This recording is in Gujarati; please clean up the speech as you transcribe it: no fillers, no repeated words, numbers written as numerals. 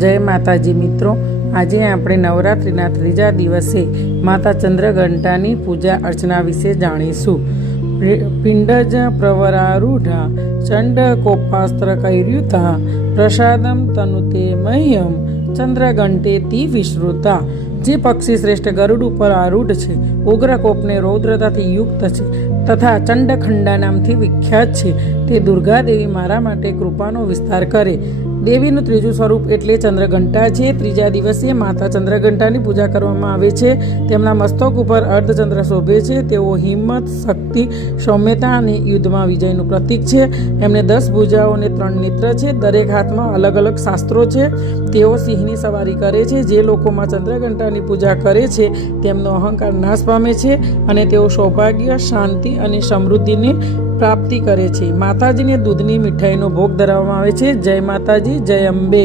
જય માતાજી મિત્રો, આજે આપણે નવરાત્રિના ત્રીજા દિવસે માતા ચંદ્રઘંટાની પૂજા અર્ચના વિશે જાણીશું. પિંડજ પ્રવરારૂઢા ચંડકોપાસ્ત્ર કૈર્યુતા પ્રસાદમ તનુતે મહ્યમ ચંદ્રઘંટેતી વિશ્રુતા. જે પક્ષી શ્રેષ્ઠ ગરુડ ઉપર આરૂઢ છે, ઉગ્રકોપને રૌદ્રતાથી યુક્ત છે તથા ચંડખંડા નામથી વિખ્યાત છે, તે દુર્ગાદેવી મારા માટે કૃપાનો વિસ્તાર કરે. દેવીનું ત્રીજું સ્વરૂપ એટલે ચંદ્રઘંટા છે. ત્રીજા દિવસે માતા ચંદ્રઘંટાની પૂજા કરવામાં આવે છે. તેમના મસ્તક ઉપર અર્ધચંદ્ર શોભે છે. તેઓ હિંમત, શક્તિ, સૌમ્યતા અને યુદ્ધમાં વિજયનું પ્રતીક છે. એમને 10 ભુજાઓ અને 3 નેત્ર છે. દરેક હાથમાં અલગ અલગ શાસ્ત્રો છે. તેઓ સિંહની સવારી કરે છે. જે લોકોમાં ચંદ્રઘંટાની પૂજા કરે છે તેમનો અહંકાર નાશ પામે છે અને તેઓ સૌભાગ્ય, શાંતિ અને સમૃદ્ધિની પ્રાપ્તિ કરે છે. માતાજીને દૂધની મીઠાઈનો ભોગ ધરાવવામાં આવે છે. જય માતાજી, જય અંબે.